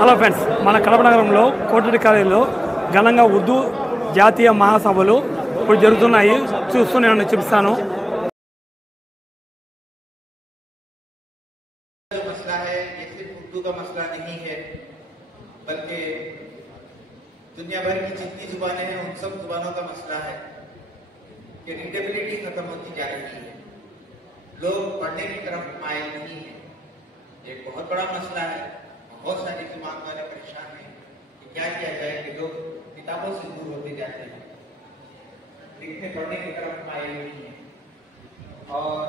Hello friends, మన కడప నగరంలో కోటరెడ్డి కాలేజీలో ఘనంగా ఉర్దూ జాతీయ మహాసభలు ఇప్పుడు జరుగుతున్నాయి. చూస్తూనే చూపిస్తాను. मसला है ये सिर्फ उर्दू का मसला नहीं है, बल्कि दुनिया भर की जितनी जुबानें हैं उन सब जुबानों का मसला है कि रीडेबिलिटी खत्म होती जा रही है, लोग पढ़ने की तरफ मायल नहीं है। एक बहुत बड़ा मसला है, बहुत सारी जुबान वाले परेशान हैं कि क्या किया जाए कि लोग किताबों से दूर होते जाते हैं, लिखने पढ़ने की तरफ मायल नहीं है। और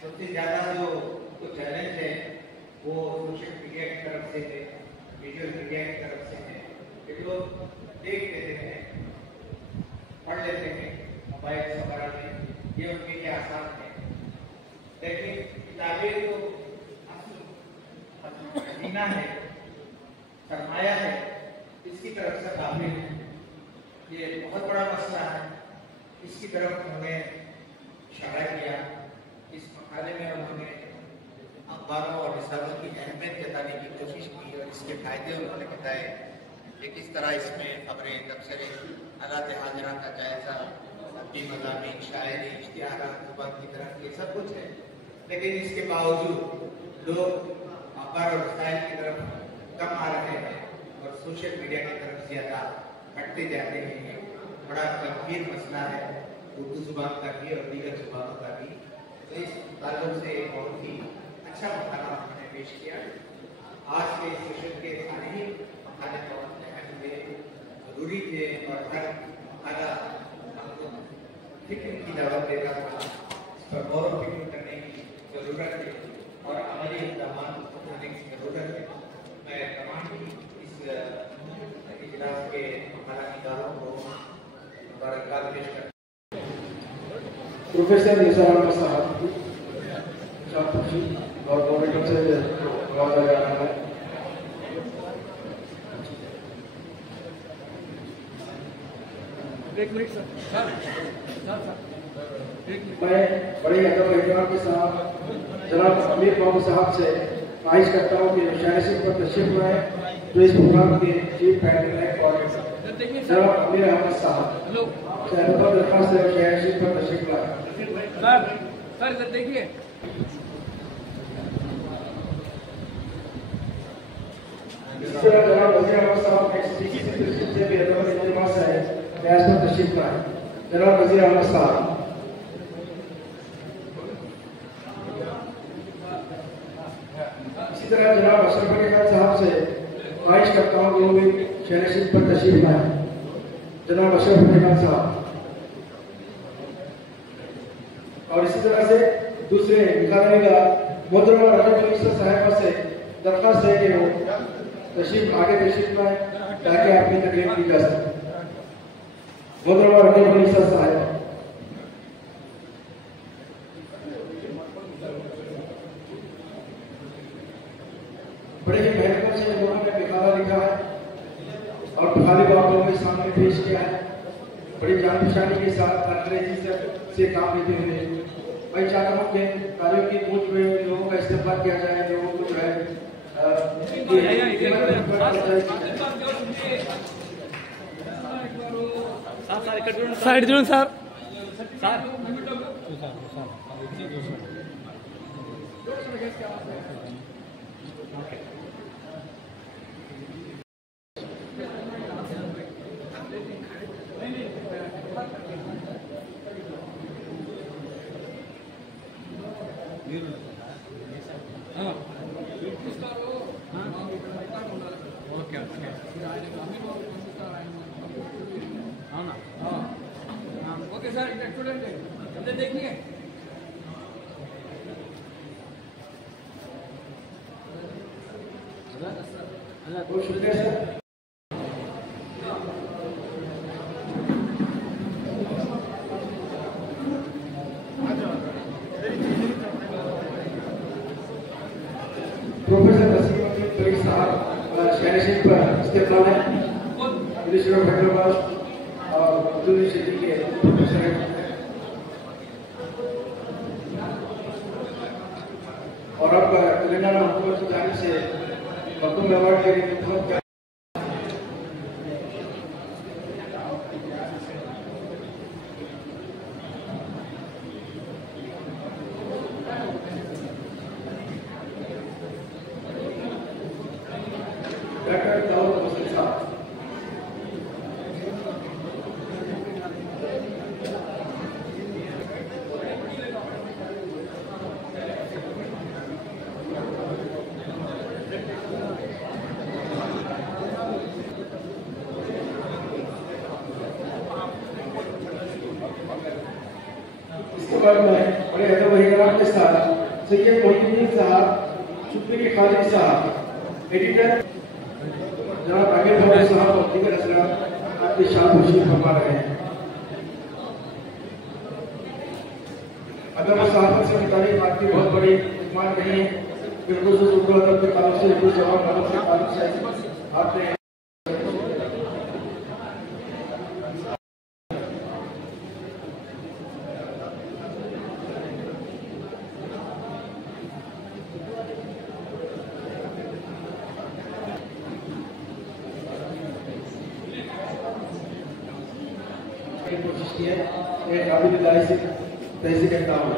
सबसे ज्यादा जो चैलेंज है वो सोशल मीडिया की तरफ से है, विजुअल मीडिया की तरफ से है कि लोग देख लेते हैं, पढ़ लेते हैं मोबाइल वगैरह में, ये उनके लिए आसान है। लेकिन किताबें तो खजीना है, सरमाया है, इसकी तरफ से काफिल है। ये बहुत बड़ा मसला है, इसकी तरफ उन्होंने इशारा किया। इस मकाले में उन्होंने अखबारों और रिसालों की अहमियत जताने की कोशिश की और इसके फायदे उन्होंने बताए कि किस तरह इसमें खबरें, तबसरे, हालात हाजिरा का जायजा, अपनी मज़ामीन, शायरी, इश्तिहारात, जुबान की तरफ ये सब कुछ है। लेकिन इसके बावजूद लोग अखबार और रसायल की तरफ कम आ रहे हैं और सोशल मीडिया की तरफ ज़्यादा हटते जाते हैं। बड़ा गंभीर मसला है उर्दू जुबान का भी और दीगर जुबानों का भी। तो इस ताल्लुक से बहुत ही अच्छा मकाना हमने पेश किया। आज के सेशन के सारे ही मकाने बहुत अहम थे, जरूरी थे और हर मकाना हमको फिक्र की दावत देता था, इस पर गौर व फिक्र करने की जरूरत है और अमली इक़दाम उठाने की जरूरत है। मैं तमाम इस इजलास के मकाना निगारों को मुबारकबाद पेश करता हूं। प्रोफेसर निसार अहमद साहब और गवर्नमेंट से नवाजा जा रहा है। मैं बड़े अदब एहतराम के साथ जनाब अमीर बाबू साहब से ख्वाहिश करता हूँ कि शायरी पर तशरीफ लाएं, जो इस प्रोग्राम के चीफ पैनल है। और जनाब अमीर अहमद साहब दरखास्त है शायरी पर तशरीफ लाएं। सर देखिए, इस तरह जनाब वज़ीर अहमद साहब एक्सटीसी से भी अदब इल्तिमास है रियासत में तशरीफ लाएं। जनाब वज़ीर अहमद साहब। इसी तरह जनाब अशरफ अली खान साहब से ख्वाहिश करता हूँ कि वो भी शहनशीन पर तशरीफ लाएं। जनाब अशरफ अली खान साहब। और इसी तरह से दूसरे निकालने का मोहतरमा रजब साहिबा से दरख्वास्त है कि वो तशरीफ आगे तशरीफ लाएं ताकि आपकी तकलीफ की जा सके। मोहतरमा रजब साहिबा। बड़े ही मेहनत से लोगों ने निकाला लिखा है और बुखारी को आप लोगों के सामने पेश किया है, बड़ी जान पहचानी के साथ अंग्रेजी से काम लेते हुए। मैं चाहता हूँ कि कार्यों की पूछ में लोगों का इस्तेमाल किया जाए, लोगों को जो है side zone sir okay sir, student अंदर देखिए। प्रोफेसर नसीम साहब शहनशीन पर इस्तेमाल है, मिनिस्टर ऑफ हैदराबाद और यूनिवर्सिटी के प्रोफेसर हैं। और अब तेलंगाना हुकूमत की जानिब से पद्म अवार्ड के लिए बहुत डॉक्टर दाऊद हुसैन साहब। इसके बाद में बड़े अदब एहतराम के साथ सैयद मोहिउद्दीन साहब, शुक्री खालिद साहब, एडिटर जनाब आमिर भाई साहब और दीगर हजरात आपके शान खुशी फरमा रहे हैं। अगर मुसाफिर से मुतालिक आपकी बहुत बड़ी मान रही है, बिल्कुल से उर्दू अदब के ताल्लुक से, उर्दू जवाब अदब के ताल्लुक से आपने कोशिश की है। एक काबिल दाई से तहसील करता हूँ।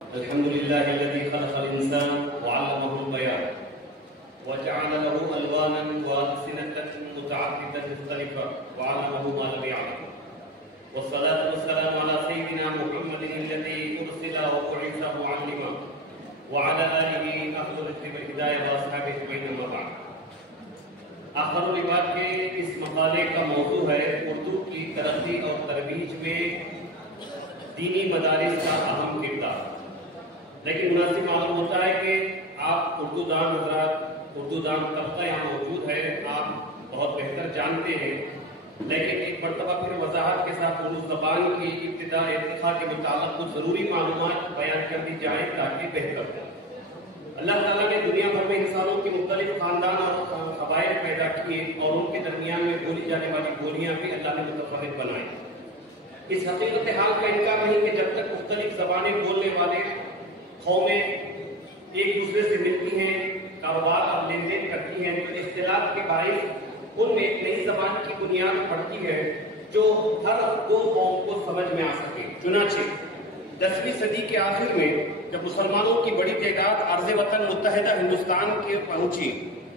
अल्हम्दुलिल्लाहि अल्लज़ी खलक़ल इंसान व अल्लमहुल बयान व जअल लहु अलवानन व अलसिनतन मुतअद्दिदतन मुख्तलिफा व अल्लमहु मा लम यअलम वस्सलातु वस्सलामु अला सय्यिदिना मुहम्मदिन अल्लज़ी उरसिला व बु'िसा मुअल्लिमा व अला आलिहि अहलुल रिज़्क़ि वल हिदायah व अस्हाबिहि अजमईन अम्मा बाद। आखिरुल इबाद के इस मकाले का मौजू है उर्दू की तरक्की और तरबीज में दीनी मदारिस का अहम किरदार। लेकिन मुनासिब मालूम होता है कि आप उर्दू दान हजरात, उर्दू दान तबका यहाँ मौजूद है, आप बहुत बेहतर जानते हैं, लेकिन एक मरतबा फिर वजाहत के साथ उर्दू ज़बान की इब्तिदा इर्तिक़ा के मुताल्लिक़ कुछ ज़रूरी मालूमात बयान कर दी जाए ताकि बेहतर हो। अल्लाह ताला ने दुनिया भर में इंसानों के मुख्तलिफ ख़ानदान और क़बाइल पैदा किए और उनके दरमियान में बोली जाने वाली बोलियाँ भी अल्लाह ने मुतफ़र्रिक़ बनाई। इस हकीकत हाल का इनकार नहीं कि जब तक मुख्तलिफ ज़बानें बोलने वाले कौमें एक दूसरे से मिलती हैं, कारोबार और लेन देन करती हैं, तो इख्तिलाफ के बाइस उनमें एक नई ज़बान की बुनियाद पड़ती है जो हर दो कौम को समझ में आ सके। चुनाचे 10वीं सदी के आखिर में जब मुसलमानों की बड़ी तादाद अर्ज़ वतन मुत्तहिदा हिंदुस्तान के पहुंची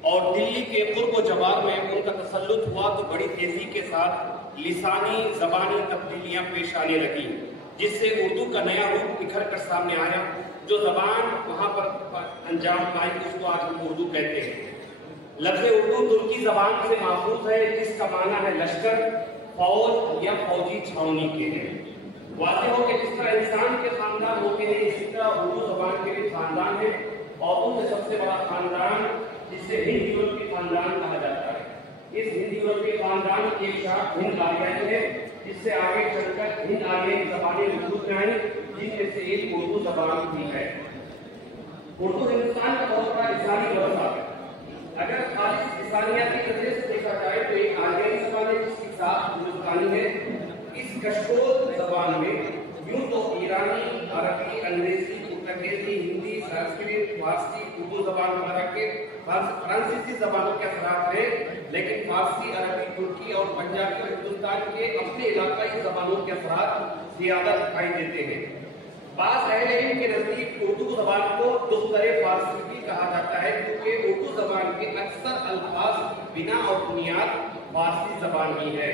और दिल्ली के कुर्ब जवाब में उनका तसल्लुत हुआ तो बड़ी तेजी के साथ लिसानी ज़बानी तब्दीलियां पेश आने लगी, जिससे उर्दू का नया रूप निखर कर सामने आया। जो ज़बान वहाँ पर अंजाम पाई उसको आज हम उर्दू कहते हैं। लफ्ज़ उर्दू तुर्की ज़बान से माखूज़ है जिसका माना है लश्कर, फौज या फौजी छावनी के हैं। वाज़ेह हो कि जिस तरह इंसान के खानदान होते हैं इसी तरह उर्दू ज़बान के भी खानदान है और उनमें सबसे बड़ा खानदान जिसे हिंद यूरोपीय खानदान कहा जाता है। इस हिंद यूरोपीय खानदान की एक शाख हिंद आर्याई है, जिससे आगे चलकर हिंद आर्याई ज़बानें वजूद में आई, जिनमें से एक उर्दू ज़बान भी है। उर्दू हिंदुस्तान का बहुत बड़ा लिसानी वर्षा है। अगर खालिस लिसानियाती नजरिए से देखा जाए तो एक आर्याई ज़बान है जिसकी साख हिंदुस्तानी है। इस कशकोल ज़बान में यूं तो ईरानी, अरबी, अंग्रेजी, पुर्तगाली, हिंदी, संस्कृत, फारसी, उर्दू ज़बान वगैरह के फ्रांसीसी ज़बानों के असरात हैं, लेकिन फारसी, अरबी, तुर्की और पंजाबी और हिंदुस्तान के अपने इलाकाई ज़बानों के असरात ज़्यादा दिखाई देते हैं। बाज़ अहले इल्म के नज़दीक उर्दू ज़बान को दुख्तरे फारसी भी कहा जाता है, क्योंकि उर्दू ज़बान के अक्सर अल्फाज की बिना और बुनियाद फारसी ज़बान ही है।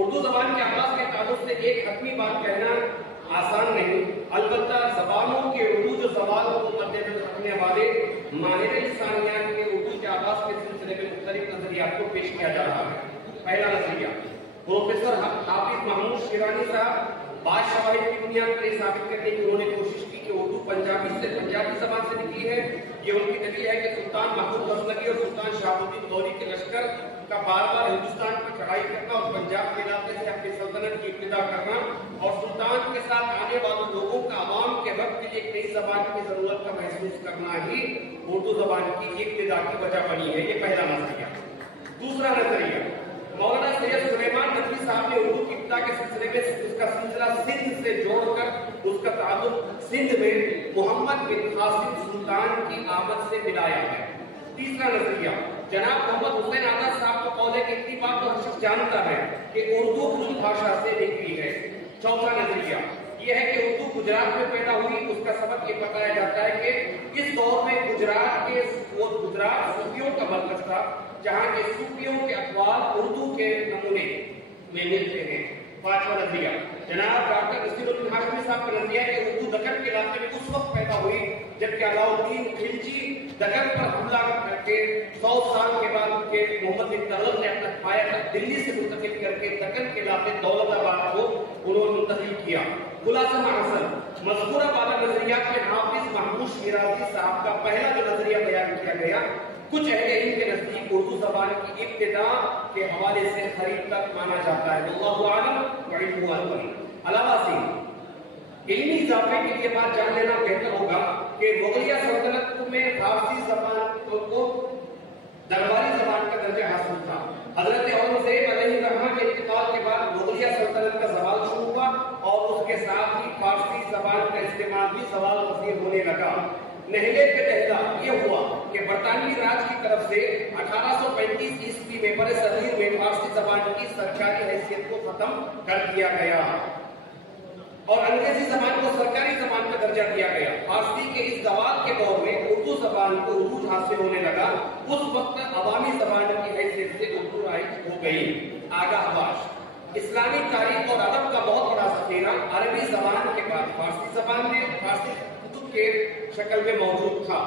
उर्दू ज़बान के आगाज़ के ताल्लुक से एक हतमी बात कहना आसान नहीं, अलबत्ता ज़बानों के उर्दू सवाल को मद्देनज़र रखने वाले माहिर लिसानियात के उर्दू के आगाज़ के सिलसिले में मुख्तलिफ नज़रियात को पेश किया जा रहा है। पहला नज़रिया प्रोफेसर हाफिज महमूद शिरानी साहब बात शवाहिद की बुनियाद पर साबित करने की उन्होंने कोशिश की कि उर्दू पंजाबी ज़बान से निकली है। ये उनकी दलील है कि सुल्तान महमूद गज़नवी और सुल्तान शाहबुद्दीन गौरी के लश्कर کا بار بار ہندوستان پر چڑھائی کرنا اور پنجاب کے علاقے سے اپنی سلطنت کی ابتدا کرنا اور سلطان کے ساتھ آنے والے لوگوں کا عوام کے وقت کے لیے ایک نئی زبان کی ضرورت کا محسوس کرنا ہی اردو زبان کی ابتدا کی وجہ بنی ہے. یہ پہلا نظریہ. دوسرا نظریہ مولانا سید سلیمان ندوی صاحب نے اردو کی ابتدا کے سلسلے میں اس کا سلسلہ سندھ سے جوڑ کر اس کا تعلق سندھ میں محمد بن قاسم سلطان کی آمد سے ملایا ہے. تیسرا نظریہ جناب محمد حسین آزاد صاحب کا قول ہے کہ اتنی بات تو ہر شخص جانتا ہے کہ اردو برج بھاشا سے نکلی ہے. چوتھا نظریہ یہ ہے کہ اردو گجرات میں پیدا ہوئی. اس کا سبب یہ بتایا جاتا ہے کہ اس دور میں گجرات صوفیوں کا مرکز تھا جہاں کے صوفیوں کے اقوال اردو کے نمونے میں ملتے ہیں. پانچواں نظریہ جناب ڈاکٹر نصیر الدین ہاشمی صاحب کا نظریہ ہے کہ اردو دکن کے علاقے میں اس وقت پیدا ہوئی جبکہ علاؤالدین خلجی دکن پر حملہ کر کے 100 سال کے بعد کے محمد بن تغلب نے اپنا پایا دلی سے منتقل کر کے دکن کے علاقے دولت آباد کو انہوں نے منتقل کیا. خلاصہ حاصل مذکورہ والا نظریات میں حافظ محمود شیرازی صاحب کا پہلا جو نظریہ بیان کیا گیا کچھ اہل علم کے نزدیک اردو زبان کی ابتدا کے حوالے سے قریب تک مانا جاتا ہے. اللہ اعلم وعلمہ الغیب. علاوہ سے علمی اضافے کے لیے بات جان لینا بہتر ہوگا کہ مغلیہ سلطنت میں فارسی زبان کو درباری زبان کا درجہ حاصل تھا. حضرت اورنگزیب علیہ الرحمہ کے انتقال کے بعد مغلیہ سلطنت کا زوال شروع ہوا اور اس کے ساتھ ہی فارسی زبان کا استعمال بھی زوال پذیر ہونے لگا. نہلے کے پہلا یہ ہوا کہ برطانوی راج کی طرف سے 1835 عیسوی میں بر صغیر میں فارسی زبان کی سرکاری حیثیت کو ختم کر دیا گیا اور انگریزی زبان کو سرکاری زبان کا درجہ دیا گیا. فارسی کے اس زوال کے دور میں اردو زبان کو عروج حاصل ہونے لگا. اس وقت عوامی زبان کی حیثیت سے اردو رائج ہو گئی. آگاہ باش اسلامی تاریخ اور ادب کا بہت بڑا ذخیرہ عربی زبان کے بعد فارسی زبان میں فارسی کتب کے شکل میں موجود تھا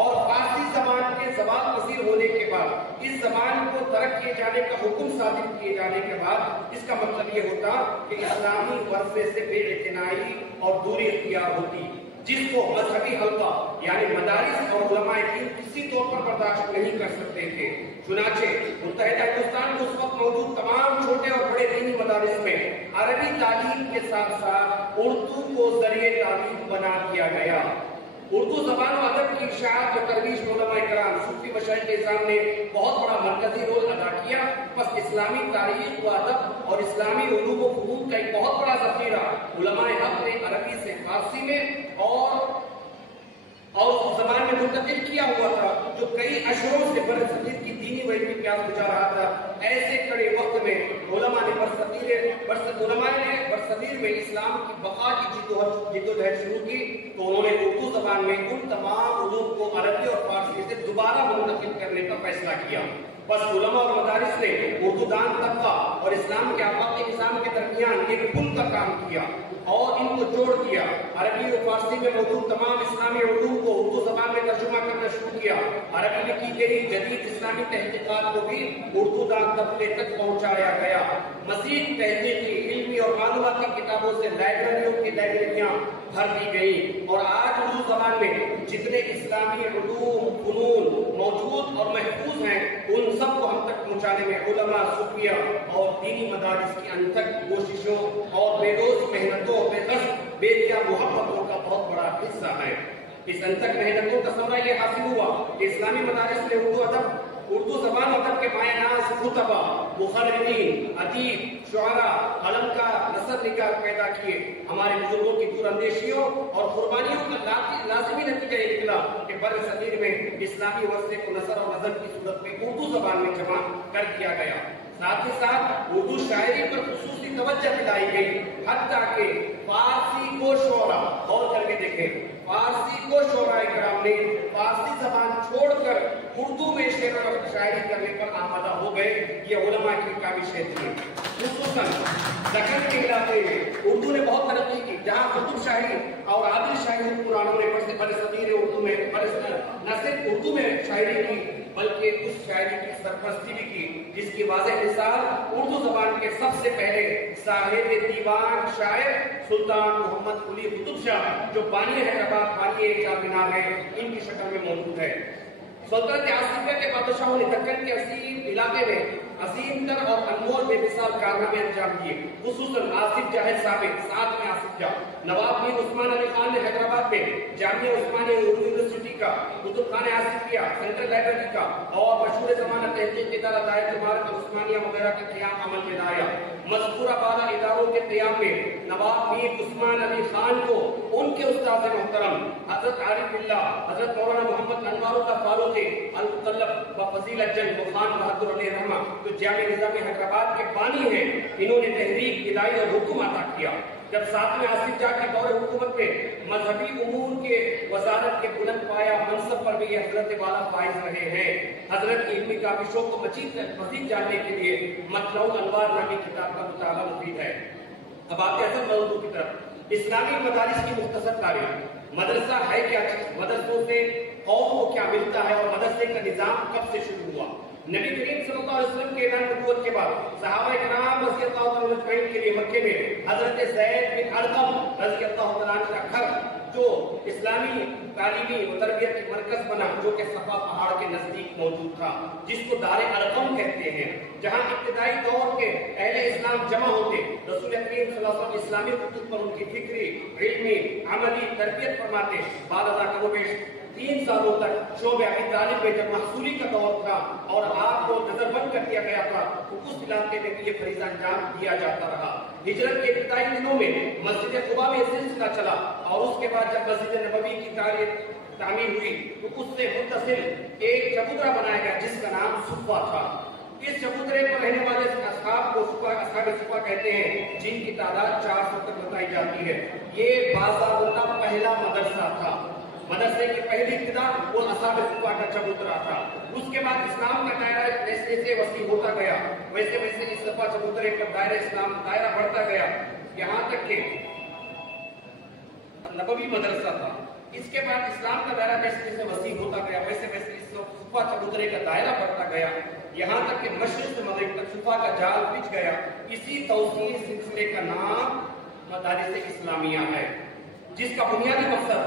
اور فارسی زبان کے زوال پذیر ہونے کے بعد اس زبان کو ترک کیے جانے کا حکم صادر کیے جانے کے بعد اس کا مطلب یہ ہوتا کہ اسلامی ورثے سے بے اعتنائی اور دوری اختیار ہوتی جس کو مذہبی حلقہ یعنی مدارس اور علماء دین کسی طور پر برداشت نہیں کر سکتے تھے. چنانچہ متحدہ ہندوستان میں اس وقت موجود تمام چھوٹے اور بڑے دینی مدارس میں عربی تعلیم کے ساتھ ساتھ اردو کو ذریعہ تعلیم بنا دیا گیا. اردو زبان و ادب کی اشاعت و ترویج علماء کرام صوفی مشائخ نظام نے بہت بڑا مرکزی رول ادا کیا. بس اسلامی تاریخ و ادب اور اسلامی علوم و فنون کا ایک بہت بڑا ذخیرہ علماء حق نے عربی سے فارسی میں اور اس زبان میں منتقل کیا ہوا تھا جو کئی اشروں سے بر صغیر کی دینی و علمی پیاس بجھا رہا تھا. ایسے کڑے وقت میں علماء نے بر صغیر میں اسلام کی بقا کی جدوجہد شروع کی تو انہوں نے اردو زبان میں ان تمام علوم کو عربی اور فارسی سے دوبارہ منتقل کرنے کا فیصلہ کیا. بس علماء اور مدارس نے اردو دان طبقہ اور اسلام کے آفاقی نظام کے درمیان ایک پل کا کام کیا اور ان کو جوڑ دیا. عربی و فارسی میں موجود تمام اسلامی علوم کو اردو زبان میں ترجمہ کرنا شروع کیا. عربی میں کی گئی جدید اسلامی تحقیقات کو بھی اردو دان طبقے تک پہنچایا گیا. مزید تحقیقی علمی اور معلوماتی کتابوں سے لائبریریوں کی لائبریریاں بھر دی گئی اور آج اردو زبان میں جتنے اسلامی علوم فنون موجود اور محفوظ ہیں ان سب کو ہم تک پہنچانے میں علماء صوفیہ اور دینی مدارس کی انتھک کوششوں اور بے روز محنتوں بے قصد بے دیا محبتوں کا بہت بڑا حصہ ہے. اس انتھک محنتوں کا ثمرہ یہ حاصل ہوا کہ اسلامی مدارس نے اردو زبان ادب کے مایہ ناز خطبہ مخررین ادیب شعراء قلم کا نثر نگار پیدا کیے. ہمارے بزرگوں کی دور اندیشیوں اور قربانیوں کا لازمی نتیجہ یہ نکلا کہ بر صغیر میں اسلامی ورثے کو نثر اور نظم کی صورت میں اردو زبان میں جمع کر دیا گیا. ساتھ ہی ساتھ اردو شاعری پر خصوصی توجہ دلائی گئی حتیٰ کہ فارسی کو شعراء غور کر کے دیکھیں فارسی کو شعراء کرام نے فارسی زبان چھوڑ کر اردو میں شعر اور شاعری کرنے پر آمادہ ہو گئے. یہ علماء کی کاوشیں تھیں. خصوصاً دکن کے علاقے میں اردو نے بہت ترقی کی جہاں خطب شاعری اور عادل شاعری قرآنوں نے بر صغیر اردو میں نہ صرف اردو میں شاعری کی بلکہ اس شاعری کی سرپرستی بھی کی جس کی واضح مثال اردو زبان کے سب سے پہلے صاحب دیوان شاعر سلطان محمد قلی قطب شاہ جو بانی حیدرآباد بانی چار مینار ہے ان کی شکل میں موجود ہے. سلطنت آصفیہ کے بادشاہوں نے دکن کے عظیم علاقے میں अजीम तर और अनमोल बेमिसाल कारनामे अंजाम दिए। खुसूसन आसिफ जाहिद साबिक, साथ में आसिफ जा, नवाब मीर उस्मान अली खान ने हैदराबाद में जामिया उस्मानिया उर्दू यूनिवर्सिटी का, कुतुब खाने आसिफिया सेंट्रल लाइब्रेरी का और मशहूर ज़माना तहकीक इदारा दायरा इमारत उस्मानिया वगैरह का क़याम अमल में लाया। मज़कूरा बाला इदारों के क़याम में नवाब मीर उस्मान अली खान को उनके उस्ताद मोहतरम हजरत आरिफ बिल्ला, हजरत मौलाना मोहम्मद अनवारुल्लाह फारूकी अल मुतल्लब व फजीलत जंग खान बहादुर अली रहमा जो जामिया निज़ामिया हैदराबाद के बानी हैं, इन्होंने तहरीक हिदायत और हुक्म अता किया। जब साथ में आसिफ जा के दौरे हुकूमत में मजहबी उमूर के वजारत के बुलंद पाया मनसब पर भी ये हजरत वाला फाइज रहे हैं। हजरत की इल्मी काबिशों को मजीद जानने के लिए मतलउल अनवार नामी किताब का मुताला मुफीद है। अब आते हैं असल मौजू की तरफ। इस्लामी मदारिस की मुख्तसर तारीख। मदरसा है क्या चीज, मदरसों से कौम को क्या मिलता है और मदरसे का निजाम कब से शुरू हुआ। नबी करीम सल्लल्लाहु अलैहि वसल्लम के ऐलान नबूवत के बाद सहाबा किराम रज़ियल्लाहु तआला अन्हुम के लिए मक्के में हजरत ज़ैद बिन अरक़म रज़ियल्लाहु तआला अन्हु का घर जो इस्लामी तालीमी व तरबियत का मरकज बना, जो कि सफा पहाड़ के नजदीक मौजूद था, जिसको दारे अरक़म कहते हैं, जहां इब्तिदाई दौर के अहले इस्लाम जमा होते, रसूल करीम सल्लल्लाहु अलैहि वसल्लम इस्लामी कुतुब पर उनकी फिक्री, इल्मी, अमली तरबियत फरमाते। बाद कमोबेश 3 सालों तक शोबे अबी तालिब में जब महसूली का दौर था और आपको नजरबंद कर दिया गया था, तो उस इलाके में ये फरीज़ा अंजाम दिया जाता रहा। हिजरत के इब्तिदाई दिनों में मस्जिद खुबा में सिलसिला चला और उसके बाद जब मस्जिद नबवी की तामीर हुई तो उससे मुत्तसिल एक चबूतरा बनाया गया जिसका नाम सुफ़ा था। इस चबूतरे पर रहने वाले असहाब को सुफ़ा कहते हैं, जिनकी तादाद 400 तक बताई जाती है। ये बाज़ाबता पहला मदरसा था। मदरसे की पहली इब्तिदा वो असहाब सुफ़ा का चबूतरा था। उसके बाद इस्लाम का दायरा जैसे जैसे वसी होता गया, वैसे वैसे इस सुफ़ा चबूतरे का दायरा इस्लाम दायरा बढ़ता गया, यहाँ तक कि नबवी मदरसा था। इसके बाद इस्लाम का दायरा जैसे जैसे वसी होता गया, वैसे वैसे इस सुफ़ा चबूतरे का दायरा बढ़ता गया, यहाँ तक कि मशरिक़ से मग़रिब तक सुफ़ा का जाल बिछ गया। इसी तौसीई सिलसिले का नाम मदारिस इस्लामिया है, जिसका बुनियादी मकसद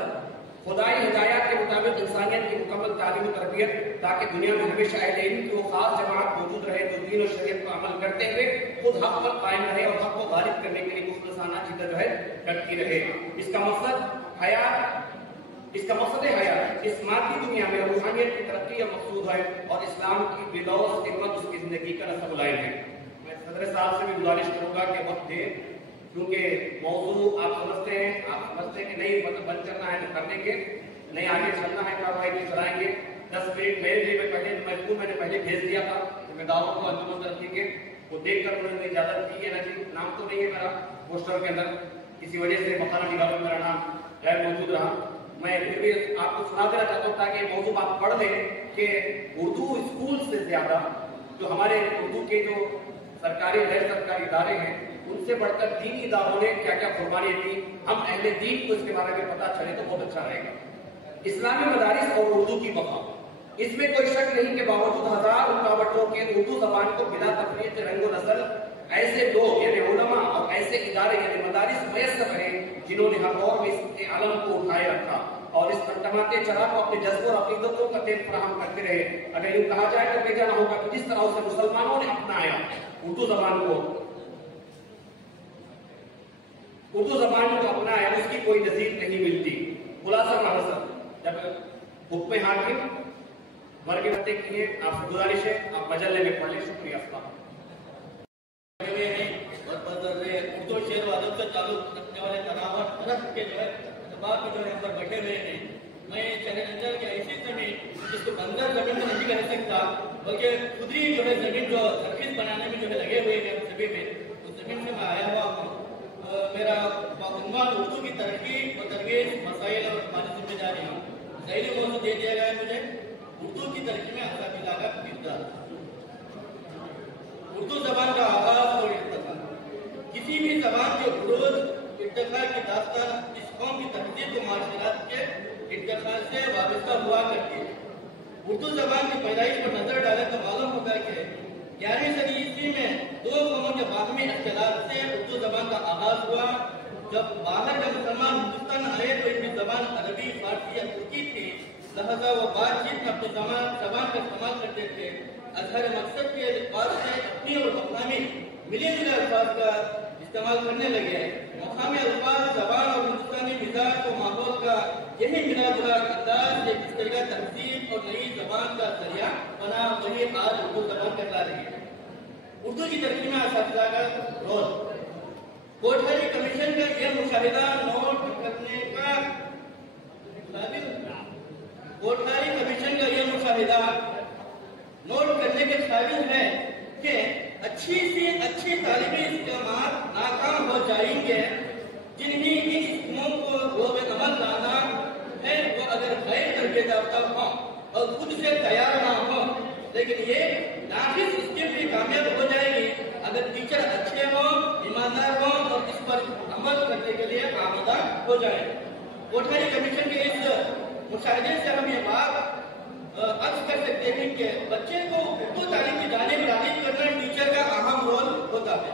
खुदाई हिदायत के मुताबिक इंसानियत की मुकम्मल तालीम और तरबियत, ताकि दुनिया में हमेशा अहले इल्म की वो खास जमात मौजूद रहे जो दीन और शरीयत पर अमल करते हुए खुद हक पर कायम रहे और हक को गालिब करने के लिए मुखलसाना जिद्दोजहद करती रहे। इसका मकसद हयात इस मादी दुनिया में रूहानियत की तरक्की और मकसूद है और इस्लाम की बिलौस खिदमत उसकी जिंदगी का रसमुलाइम है। मैं सदर साहब से भी गुजारिश करूंगा कि वक्त दे, क्योंकि मौजू आप समझते हैं कि नहीं मतलब बंद करना है तो कर देंगे, नहीं आगे चलना है कार्रवाई भी चलाएंगे। 10 मिनट मेरे लिए मैंने पहले भेज दिया था जिम्मेदारों को अंजुमन तरक्की के, वो देख कर उन्होंने इजाजत दी है ना जी, नाम तो नहीं है मेरा पोस्टर के अंदर, किसी वजह से मखाना निगाह में मेरा नाम गैर मौजूद रहा। मैं फिर भी आपको सुना देना चाहता हूँ ताकि मौजू आप पढ़ लें कि उर्दू स्कूल से ज्यादा जो हमारे उर्दू के जो सरकारी गैर सरकारी इदारे हैं उनसे बढ़कर दीनी इदारों ने क्या क्या कुर्बानी दी, हम अहले दीन को इसके बारे में पता चले तो बहुत अच्छा रहेगा। इस्लामी मदारिस और उर्दू की बका, इसमें कोई शक नहीं कि बावजूद हजार रुकावटों के उर्दू जबान को बिना तफरीक रंगो नस्ल ऐसे लोग यानी उलमा और ऐसे इदारे यानी मदारिस मैसर रहे जिन्होंने हर दौर में इसके आलम को उठाए रखा और इस टमाटे चरा को अपने जज्बों और अकीदतों का तेल फराहम करते रहे। अगर यूं कहा जाए तो बेजाना होगा कि जिस तरह से मुसलमानों ने अपनाया उर्दू जबान को अपनाया, उसकी कोई नजीर नहीं मिलती। खुलासा महसर जब हुक्म हाकिम वर्ग बत्ते की है, आपसे गुजारिश है आप मजल्ले में पढ़ लें। शुक्रिया। उर्दू शेर व अदब से ताल्लुक रखने वाले तनावत रख के जो है बात में जो है पर बैठे हुए हैं। मैं चैलेंजर की ऐसी जमीन जिसको बंजर जमीन में नहीं कर सकता, बल्कि खुद ही जो है जमीन जो सर्विस बनाने में जो है लगे हुए हैं सभी में, उस जमीन से मैं आया हुआ हूँ। मेरा उन्वान उर्दू की तरक्की और तरबियत मसाइल और हमारी जिम्मेदारी सही मौजूद दे दिया गया है मुझे। उर्दू की तरक्की में असातिज़ा का किरदार, उर्दू जबान का आगाज और इर्तिका, किसी भी जबान के उरूज इर्तिका की दास्तान इस कौम की तहजीब व माशरात के इर्तिका से वाबस्ता हुआ करती है। उर्दू जबान की पैदाइश पर नजर डाले तो मालूम होगा कि 11वीं सदी ईस्वी में दो कौमों के बाहमी अख्तिलाफ से उर्दू जबान का आगाज हुआ। जब बाहर के मुसलमान हिंदुस्तान आए तो इनकी जबान अरबी, फारसी या तुर्की थी, लिहाजा वो बातचीत में अपनी जबान का इस्तेमाल करते थे। अजहर मकसद के अल्फाज से अपनी और मकामी मिले जुले अल्फाज का इस्तेमाल करने लगे हैं। मकामी अल्फाज, जबान और हिंदुस्तानी मिजाज और माहौल का यही मिला जुला अंदाज एक इस तरह तहजीब और नई जबान का जरिया बना, वही आज उर्दू जबान कहला रही है। उर्दू की तरक्की में असातिज़ा का रोल, कोठारी कमीशन का यह मुशाहिदा नोट करने का कोठारी कमीशन का यह मुशाहिदा नोट करने के काबिल है कि अच्छी से अच्छी तालीमी इस्तेमाल नाकाम हो जाएंगे। जिन्हें इन स्कीमों को रोबे अमल लाना है वो अगर गैर दर्जे याफ्ता हो और खुद से तैयार ना हो, लेकिन ये नाफिज स्कीम भी कामयाब हो जाएगी अगर टीचर अच्छे हो, ईमानदार हो और इस पर अमल करने के लिए आमादा हो जाए। कोठारी कमीशन के इस मुशाहिदे से हम ये बात अर्ज कर सकते हैं कि बच्चे को उर्दू तालीम की जानिब राग़िब करना टीचर का अहम रोल होता है।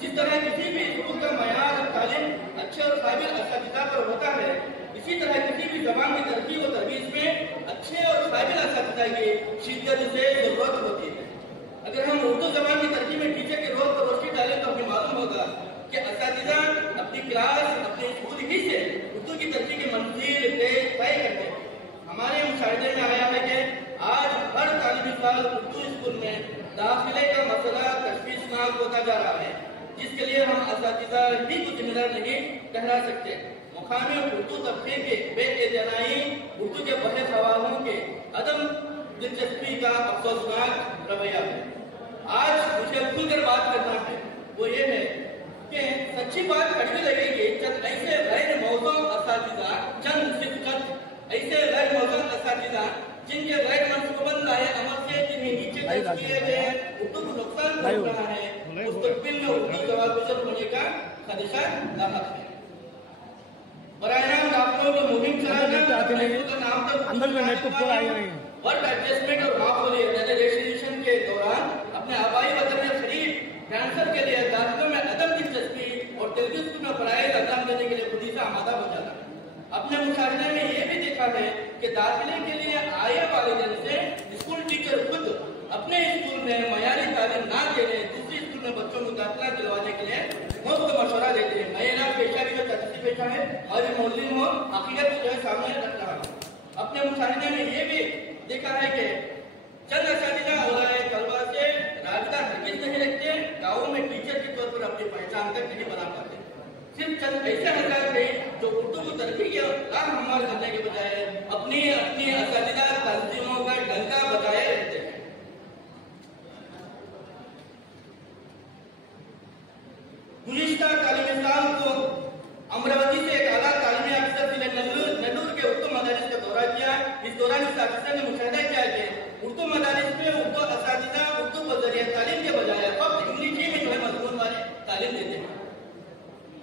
जिस तरह किसी भी स्कूल का मयार तालीम अच्छे और काबिल असातिज़ा पर होता है, इसी तरह किसी भी जबान की तरक्की और तरबीज में अच्छे और काबिल असातिज़ा की शिद्दत से जरूरत होती है। अगर हम उर्दू जबान की तरक्की में टीचर के रोल पर रोशनी डालें तो हमें मालूम होगा कि असातिज़ा अपनी क्लास, अपने स्कूल ही से उर्दू की तरक्की की मंजिल तय करते हैं। हमारे मुशाहिदे में आया है कि आज हर तालीमी साल उर्दू स्कूल में दाखिले का मसला तशवीशनाक होता जा रहा है, जिसके लिए हम असातिज़ा ही को जिम्मेदार नहीं ठहरा सकते। मुकामी उर्दू तबके के बेएतनाई, उर्दू के बड़े सवालों के अदम दिलचस्पी का अफसोसनाक रवैया है। आज मुझे खुलकर बात करना है वो ये है कि सच्ची बात कड़वी लगेगी जब ऐसे गैर मौजूद असातिज़ा, चंद ऐसे गैर मौजूद असातिज़ा जिनके गैर मनसूबबंद आए अमल से जिन्हें नीचे किए गए उर्दू को नुकसान पहुंच रहा है, मुस्तकबिल में उर्दू जवाबगुज़र होने का खदशा लाहक है। बराह दाखिलों की मुहिम चलाना, वर्क एडजस्टमेंट और माहौलियत रेजिस्ट्रेशन के दौरान अपने आबाई वतन में खरीद ट्रांसफर के लिए दाखिलों में अदम दिलचस्पी और तेलुगु में पढ़ाई अंजाम देने के लिए खुद ही से आमादा हो जाना। अपने मुशाहिदे में ये भी देखा है कि दाखिले के लिए आए वालिदैन से स्कूल टीचर खुद अपने स्कूल में मयारी तालीम ना देने दूसरे स्कूल में बच्चों को दाखिला दिलवाने के लिए मुफ्त मशवरा देते हैं। मैं पेशा भी जो तदरीसी पेशा है और मुस्लिम हो हकीकत को जो है सामने रख रहा हूँ। अपने मुशाहिदे में ये भी देखा है कि चंद असातिज़ा औलाए तलबा से राबिता हरगिज़ नहीं रखते, गाँव में टीचर के तौर पर अपनी पहचान तक नहीं बना पाते। सिर्फ चंद ऐसे हजरात थे जो उर्दू को तरक्की के राह हमार करने के बजाय अपनी असातिज़ा तंजीमों का डंका बजाए रहते हैं। गुज़िश्ता तालीमी साल को अमरावती से एक आला तालीमी अफसर जिले नल्लूर के उर्दू मदारिस का दौरा किया। इस दौरान इस अफसर ने मुशाहिदा किया कि उर्दू मदारिस में उर्दू असातिज़ा उर्दू को जरिए तालीम के बजाय फक्त इंग्लिश में जो है मजमून वाले तालीम देते हैं।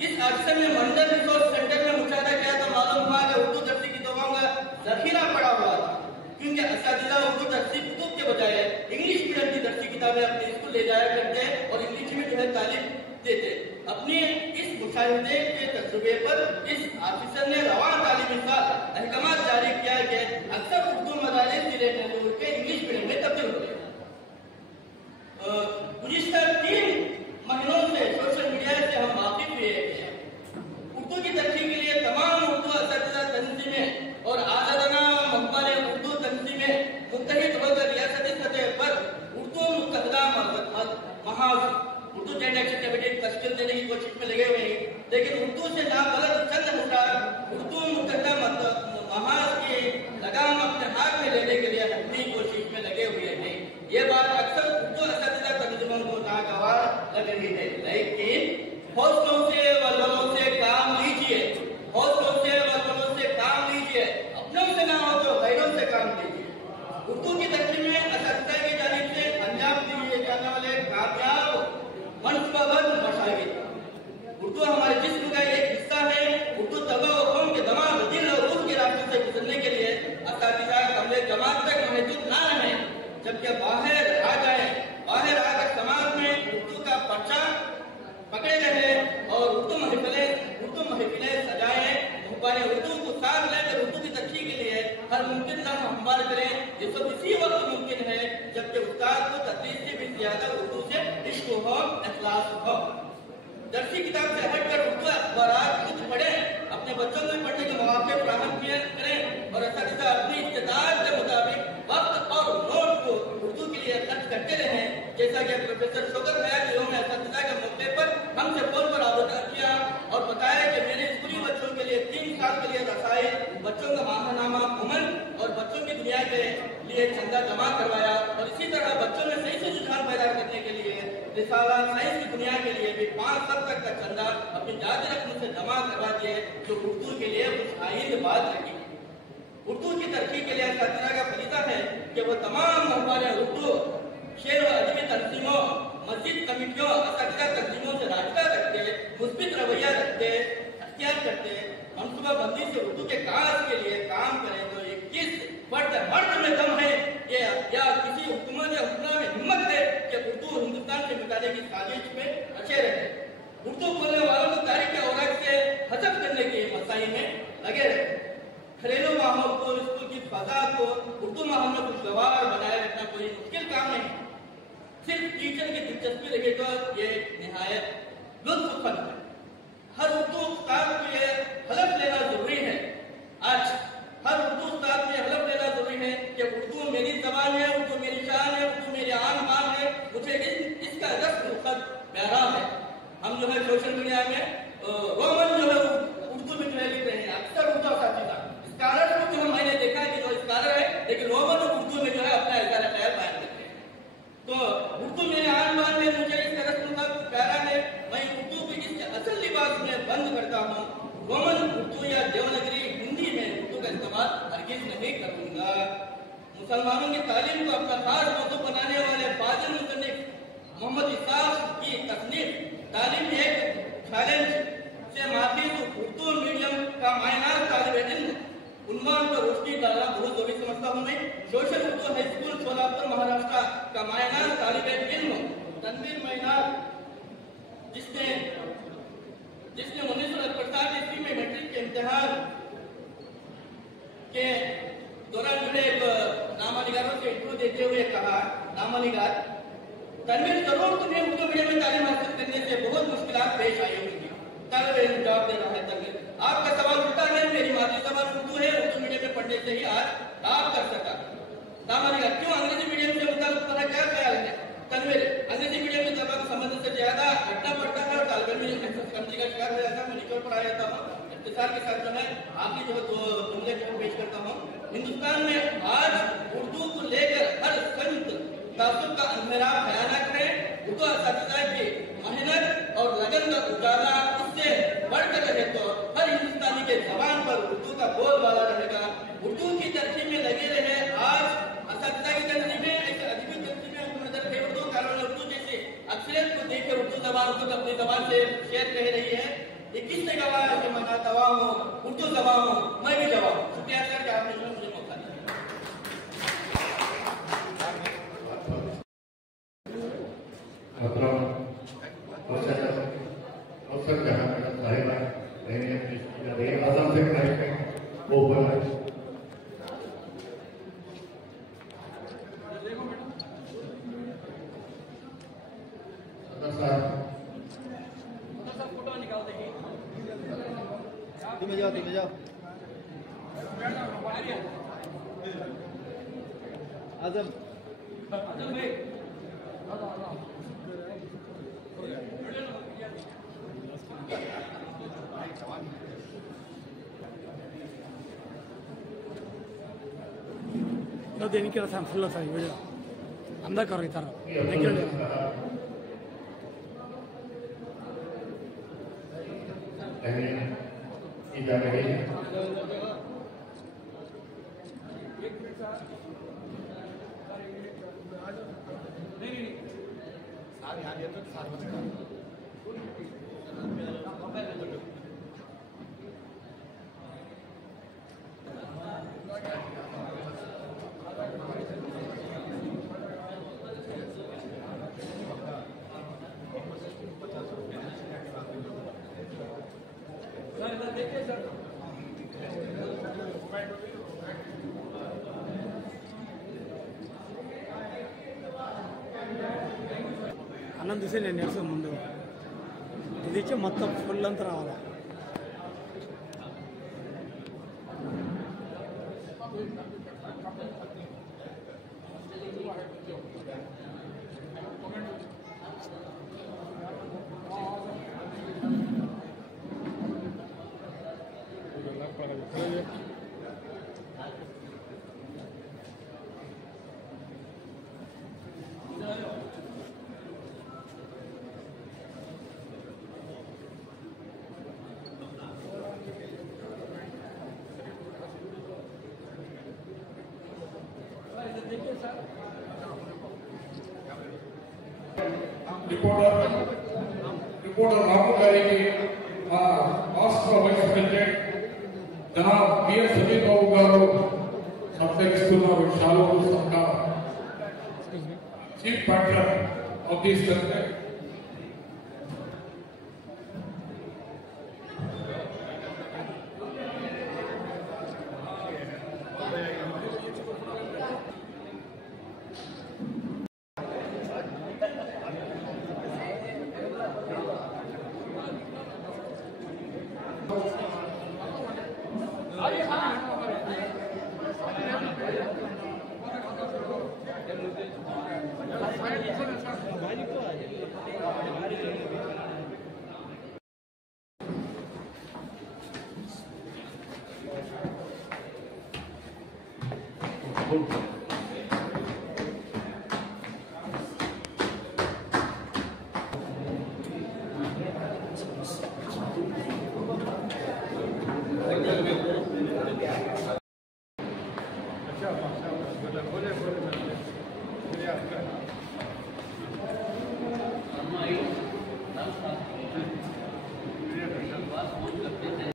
इस अफसर ने मंडल रिसोर्स सेंटर में मुशाहिदा किया तो मालूम हुआ कि उर्दू दर्सी की दवाओं का जखीरा पड़ा हुआ था, क्योंकि असातिज़ा उर्दू दर्सी कुतुब के बजाय इंग्लिश मीडियम की दर्सी किताबें अपने स्कूल ले जाया करते और इंग्लिश में जो है तालीम देते। अपने इस मुशाहिदे के तजुर्बे पर इस ऑफिसर ने रवान तालीमी साल अहकाम जारी किया कि अक्सर उर्दू मदारिस जिले नल्लूर के इंग्लिश मीडियम में तब्दील हो गए। गुज़िश्ता 3 महीनों से सोशल मीडिया से हम वाकिफ हुए हैं। उर्दू की तरक्की के लिए तमाम उर्दू असातिज़ा तंजीमें और आज़ादाना मकबरे उर्दू तंजीमें मुत्तहिद होकर रियासती सतह पर उर्दू मुत्तहिदा महाज उर्दू जॉइंट एक्शन कमेटी तश्कील देने की कोशिश में लगे हुए हैं, लेकिन उर्दू से नाबलद चंद हज़रात उर्दू मुत्तहिदा महाज की लगाम अपने हाथ में लेने के लिए अपनी कोशिश में लगे हुए हैं। ये बात अक्सर उर्दू असातिज़ा तंजीमों को नागवार लग रही है, लेकिन हौसलों से वल्लों से काम लीजिए, हौसलों से वल्लों से काम लीजिए, अपनों से ना हो तो गैरों से काम लीजिए। उर्दू की तरक्की में असातिज़ा की जानिब से अंजाम दिए जाने वाले कामयाब मनसूबाबंद मशागिर उर्दू हमारे जिस्म का एक हिस्सा है। उर्दू तबा और कौम के दिमाग, दिल और रूह के रास्ते से गुजरने के लिए असातिज़ा कमरे जमात तक महदूद ना रहे, जबकि बाहर आ जाए, बाहर आकर समाज में उर्दू का पर्चा पकड़े रहे और उर्दू महफिलें सजाए, मुहबाने उर्दू को साथ लेकर उर्दू की तरक्की के लिए हर मुमकिन लाभ हमवार करें। ये सब इसी वक्त मुमकिन है जबकि उस्ताद को तदरीस से भी ज्यादा उर्दू से इश्क हो, इखलास हो। दरसी किताब से हटकर उर्दू अखबारात खुद पढ़ें, अपने बच्चों को पढ़ने के मौके फराहम करें और असातिज़ा अपनी इस्तेदाद के मुताबिक वक्त और नोट को उर्दू के लिए खर्च करते रहें। जैसा कि प्रोफेसर शौकत हयात जिन्होंने ने असातिज़ा के मौके पर हमसे फोन पर आबदा किया और बताया कि मैंने स्कूली बच्चों के लिए 3 साल के लिए रसायल, बच्चों का माहनामा उमन और बच्चों की दुनिया के लिए चंदा जमा करवाया और इसी तरह बच्चों में सही से रुझान पैदा करने के लिए रिसाला साइंस की दुनिया के लिए भी 5 साल तक का चंदा अपनी जाती रकम से जमा करवा दिए, जो उर्दू के लिए कुछ आइंद बात रही। उर्दू की तरक्की के लिए असातिज़ा का फरीदा है कि वो तमाम महबार उर्दू शेर व अदबी तंजीमों, मस्जिद कमेटियों, असातिज़ा तंजीमों से राब्ता रखते, मुस्बित रवैया रखते, अख्तियार करते, मनसूबाबंदी से उर्दू के काज के लिए काम करें। तो ये किस मर्द में दम है या किसी हुकूमत या हुक्मरान में हिम्मत है कि उर्दू हिंदुस्तान से मिटाने की साजिश में अच्छे रहे। उर्दू बोलने वालों को तारीख के औरत से हजब करने के मसाइल में लगे रहे। घरेलू माहौल को, स्कूल की फजा को उर्दू माहौल में खुशगवार बनाए रखना कोई मुश्किल काम नहीं। सिर्फ टीचर की दिलचस्पी रहे तो ये निहायत लुत्फ है। हर उर्दू उस्ताद को ये हलफ लेना जरूरी है। आज हर उर्दू उस्ताद को हलफ लेना जरूरी है कि उर्दू मेरी जबान है, उर्दू मेरी शान है, उर्दू मेरी आन बान है, मुझे इसका रस्म खत प्यारा है। हम जो है सोशल मीडिया में रोमन जो है उर्दू में जो है लिख रहे हैं, अक्सर उर्दू साथीदार स्कॉलर को जो मैंने देखा है कि जो स्कॉलर है लेकिन रोमन और उर्दू में जो है अपना इज़हार ख्याल बयान करते हैं। तो उर्दू मेरे आन बान है, मुझे इसका रस्म खत प्यारा है, मैं उर्दू को इसके असल लिबास में बंद करता हूँ। रोमन उर्दू या देवनागरी हिंदी में उर्दू का इस्तेमाल हरगिज़ नहीं करूंगा। मुसलमानों की तालीम को अपना खास मौजू बनाने वाले फाजिल मुसन्निफ मोहम्मद इसाफ की तस्नीफ तालीम एक चैलेंज से माफिज उर्दू मीडियम का मायनार तालिब इल्म उन्वान पर रोशनी डालना बहुत जरूरी समझता हूँ मैं। Social Urdu high school Solapur Maharashtra का मायनार तालिब इल्म तनवीर मायनार जिसने 1967 ईस्वी में मैट्रिक के इम्तिहान के दौरान जो है नामानिगारों से इंटरव्यू देते हुए कहा, नामानिगार तनवीर जरूर तुम्हें उर्दू मीडियम में तालीम हासिल करने से बहुत मुश्किलात पेश आई होंगी। तालिब इल्म जवाब दे रहा है तनवीर, आपका सवाल उल्टा है, मेरी मातृ जबान उर्दू है, उर्दू मीडियम में पढ़ने से ही आज आप कर सका। नामानिगार क्यों अंग्रेजी मीडियम से मुताल्लिक तुम्हारा क्या ख्याल है? तनवीर अंग्रेजी मीडियम में जबान समझ से ज्यादा हटना पड़ता है और तालिब इल्म कमजोरी का शिकार हो जाता है। मैं निचोड़ पर आ जाता हूँ, इख्तिसार के साथ जो है आखिरी जो जुमले को पेश करता हूँ। हिंदुस्तान में आज उर्दू को लेकर हर संत तासुब का अंधेरा भयानक है। उर्दू असातिज़ा की मेहनत और लगन का उजाला इससे बढ़कर रहे तो हर हिंदुस्तानी के जबान पर उर्दू का बोलबाला रहेगा। उर्दू की तरक्की में लगे रहे। आज असातिज़ा की तंजीमें ऐसे अदबी तंजीमें नजर है उर्दू कानून उर्दू जैसे अक्सरियत को देखकर उर्दू जबान को अपनी जबान से शेयर कह रही है। ये किसने गवाह है कि मैं दवा हूँ, उर्दू जबान हूँ, मैं भी जवाब हूँ। शुक्रिया सर कि आपने मुझे मौका दिया। अवसर जहाँ मेरा साहिब है आजम से वो बोला फोटो निकाल देंगे। धीमे जाओ आजम भाई देने रहा फुल सर वीडियो अंदा करो इतर देखिए सर అన్నం చూసి నేను నేర్చుకుని ముందు ఇది ఇచ్చి మొత్తం ఫుల్ అంతా రావాలి. रिपोर्टर राहुल गारी के राष्ट्र వైస్ ప్రెసిడెంట్ जनाब बीएस समीर बाबू గారు సత్కరిస్తున్నారు షాలోలు సత్కారం chief partner of this centre